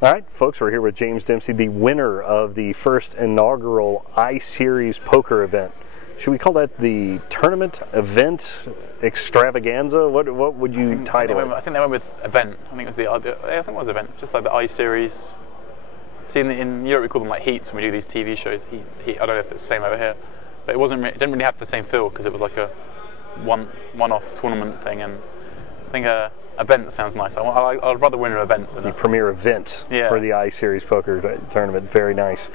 All right, folks, we're here with James Dempsey, the winner of the first inaugural iSeries poker event. Should we call that the tournament event extravaganza? What would you title it? I think they went with event. I think it was I think it was event, just like the iSeries. See, in Europe we call them like heats when we do these TV shows. Heat. I don't know if it's the same over here, but it didn't really have the same feel because it was like a one-off tournament thing. And I think event sounds nice. I'd rather win an event than the premier event for the iSeries poker tournament. Very nice.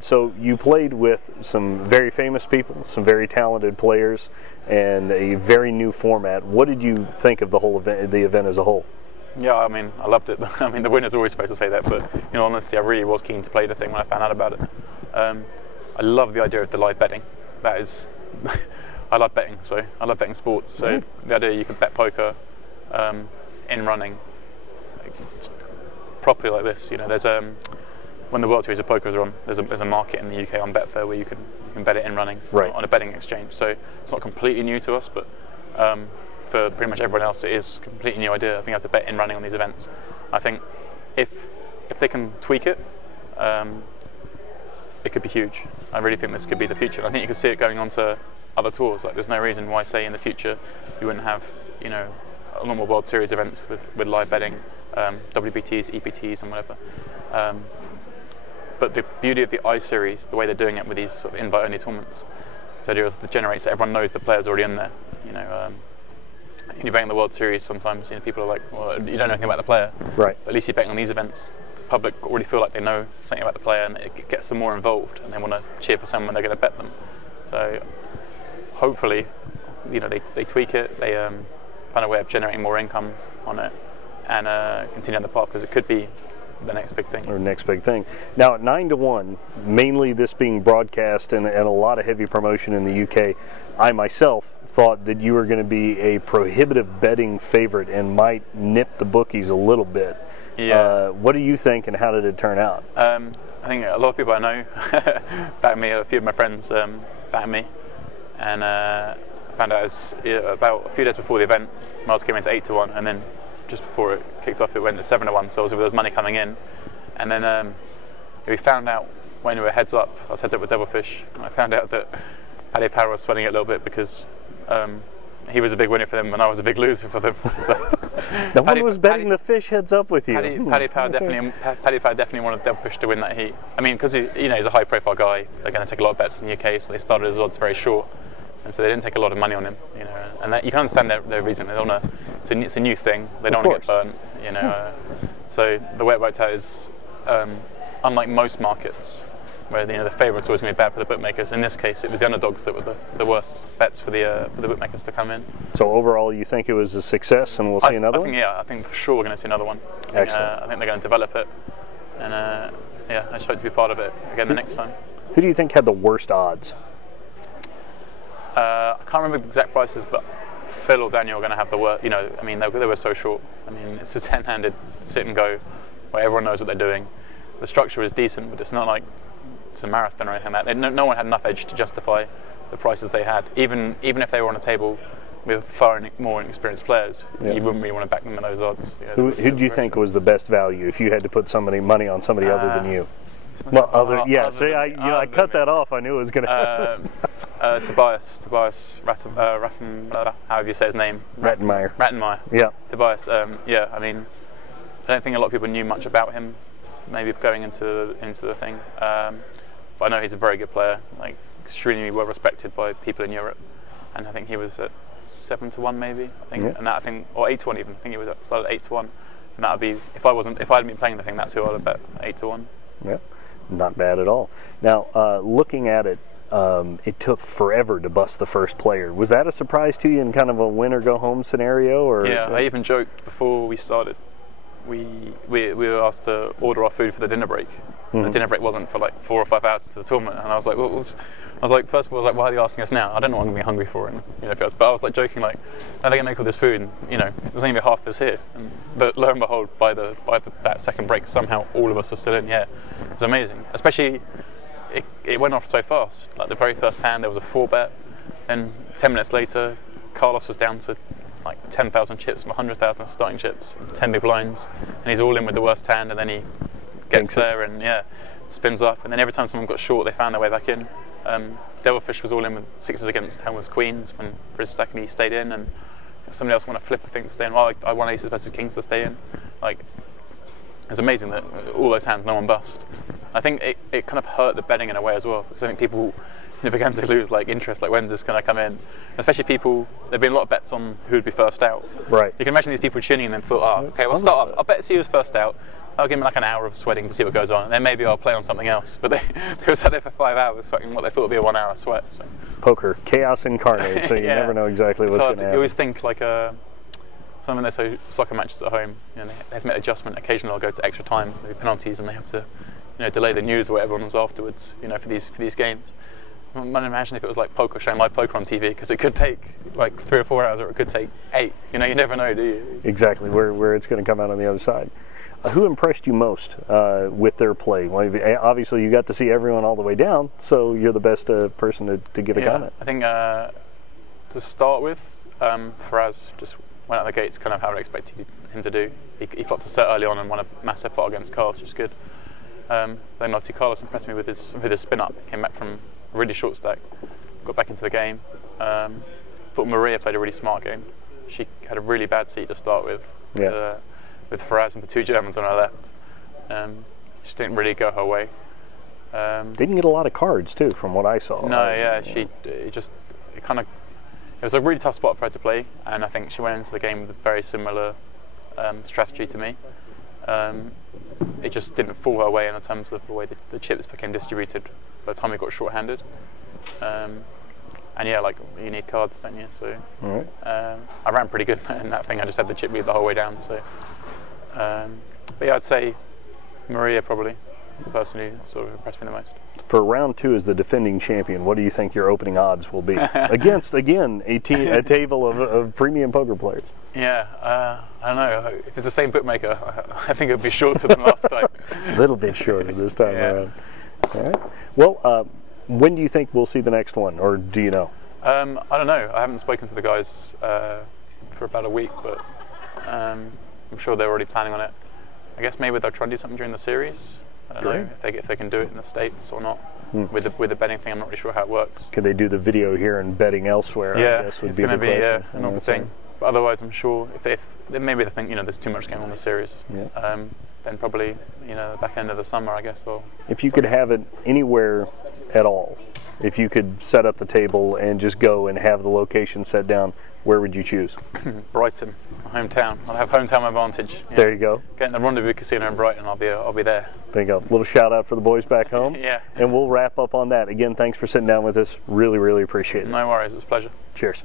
So you played with some very famous people, some very talented players, and a very new format. What did you think of the whole event, the event as a whole? Yeah, I mean, I loved it. I mean, the winner's always supposed to say that, but in all honesty, I really was keen to play the thing when I found out about it. I love the idea of the live betting. That is, I love betting, so I love betting sports. So the idea you could bet poker in running properly like this. You know, there's when the World Series of Poker is on, there's a market in the UK on Betfair where you can bet it in running on a betting exchange. So it's not completely new to us, but for pretty much everyone else, it is a completely new idea. I think you have to bet in running on these events. I think if they can tweak it, it could be huge. I really think this could be the future. I think you could see it going on to other tours. Like, there's no reason why, say, in the future, you wouldn't have, you know, a normal World Series events with live betting, WBTs, EPTs, and whatever. But the beauty of the iSeries, the way they're doing it with these sort of invite-only tournaments, the idea is to generate so everyone knows the player's already in there. You know, when you're betting the World Series, sometimes people are like, well, you don't know anything about the player. Right. But at least you're betting on these events. The public already feel like they know something about the player, and it gets them more involved, and they want to cheer for someone when they're going to bet them. So hopefully, you know, they tweak it, they find a way of generating more income on it, and continue on the path, because it could be the next big thing. Or next big thing. Now, at 9-1, mainly this being broadcast and a lot of heavy promotion in the UK, I myself thought that you were going to be a prohibitive betting favorite and might nip the bookies a little bit. Yeah. What do you think, and how did it turn out? I think a lot of people I know backed me. A few of my friends backed me, and I found out about a few days before the event, my odds came into 8-1, and then just before it kicked off, it went to 7-1. So obviously there was money coming in, and then we found out when we were heads up. I was heads up with Devilfish, and I found out that Paddy Power was sweating it a little bit because he was a big winner for them and I was a big loser for them. So no one was betting the fish heads up with you. Paddy Power definitely wanted Devilfish to win that heat. I mean, because he's a high-profile guy. They're going to take a lot of bets in the UK, so they started his odds very short, and so they didn't take a lot of money on him. You know, and you can understand their reason. They don't want to. It's a new thing. They don't want to get burnt. You know, so the way it worked out is, unlike most markets, where the favourites always going to be bad for the bookmakers. In this case, it was the underdogs that were the worst bets for the bookmakers to come in. So overall, you think it was a success, and we'll see another one? Yeah, I think for sure we're going to see another one. Excellent. I think they're going to develop it, and I just hope to be part of it again the next time. Who do you think had the worst odds? I can't remember the exact prices, but Phil or Daniel are going to have the worst. You know, I mean, they were so short. I mean, it's a 10-handed sit and go, where everyone knows what they're doing. The structure is decent, but it's not like a marathon or anything like that. No one had enough edge to justify the prices they had. Even if they were on a table with far more inexperienced players, you wouldn't really want to back them at those odds. Who do you think was the best value if you had to put money on somebody other tun you? Well, I cut that off. I knew it was going to happen. Tobias however you say his name. Rattenmeyer. Yeah. Tobias. I mean, I don't think a lot of people knew much about him, maybe going into the thing. But I know he's a very good player, like extremely well respected by people in Europe, and I think he was at 7-1 maybe. I think, and that or 8-1 even. I think he was started 8-1, and that would be if I hadn't been playing the thing, that's who I would bet 8-1. Yeah, not bad at all. Now, looking at it, it took forever to bust the first player. Was that a surprise to you in kind of a win or go home scenario? Or yeah, I even joked before we started. We were asked to order our food for the dinner break. The dinner break wasn't for like 4 or 5 hours to the tournament, and I was like, first of all, why are they asking us now? I don't know what I'm going to be hungry for, but I was like joking, like, how are they going to make all this food? And, there's only half of us here. But lo and behold, by that second break, somehow all of us are still in. Yeah, it was amazing. Especially, it went off so fast. Like the very first hand, there was a 4-bet, and 10 minutes later, Carlos was down to like 10,000 chips from 100,000 starting chips, and 10 big blinds, and he's all in with the worst hand, and then he gets there and spins up, and then every time someone got short, they found their way back in. Devilfish was all in with sixes against Helmers queens when for his stack, and he stayed in, and somebody else won a flip, I think, to stay in. Well, I won aces versus kings to stay in. Like, it's amazing that all those hands, no one bust. I think it kind of hurt the betting in a way as well, because I think people began to lose like interest, like when's this going to come in? Especially people, there've been a lot of bets on who would be first out. Right. You can imagine these people tuning in and thought, oh, okay, we'll start off. I'll bet see who's first out. I'll give them like an hour of sweating to see what goes on, and then maybe I'll play on something else. But they were sat there for 5 hours sweating what they thought would be a 1 hour sweat. So. Poker, chaos incarnate, so you never know exactly what's going to happen. You always think like some of their soccer matches at home, they have to make adjustment. Occasionally they'll go to extra time, maybe penalties, and they have to delay the news or whatever on us afterwards, for these games. I might imagine if it was like poker, showing live poker on TV, because it could take like 3 or 4 hours, or it could take 8. You never know, do you? Exactly where it's going to come out on the other side. Who impressed you most with their play? Well, obviously, you got to see everyone all the way down, so you're the best person to give a comment. I think to start with, Faraz just went out the gates kind of how I expected him to do. He flopped a set early on and won a massive pot against Carlos, which is good. Then obviously Carlos impressed me with his spin up. Came back from a really short stack, got back into the game. Thought Maria played a really smart game. She had a really bad seat to start with. With Faraz and the 2 Germans on her left. Just didn't really go her way. Didn't get a lot of cards too, from what I saw. No, it was a really tough spot for her to play, and I think she went into the game with a very similar strategy to me. It just didn't fall her way in terms of the way the chips became distributed by the time we got short-handed. And like you need cards, don't you? So I ran pretty good in that thing. I just had the chip lead the whole way down. So, but I'd say Maria probably is the person who sort of impressed me the most. For round 2 as the defending champion, what do you think your opening odds will be against again a table of premium poker players? I don't know. If it's the same bookmaker, I think it'll be shorter than last time. A little bit shorter this time around. All right. Well, when do you think we'll see the next one, or do you know? I don't know. I haven't spoken to the guys for about a week, but I'm sure they're already planning on it. I guess maybe they'll try and do something during the series. I don't know if they can do it in the States or not. With the betting thing, I'm not really sure how it works. Could they do the video here and betting elsewhere? I guess would be the question. Yeah, it's going to be another thing. But otherwise, I'm sure if maybe they think there's too much going on in the series, then probably the back end of the summer, I guess they'll. If you could have it anywhere at all, if you could set up the table and just go and have the location set down, where would you choose? Brighton, my hometown. I'll have hometown advantage. There you go. Getting the Rendezvous Casino in Brighton, I'll be there. There you go. Little shout out for the boys back home. And we'll wrap up on that. Again, thanks for sitting down with us. Really, really appreciate it. No worries. It was a pleasure. Cheers.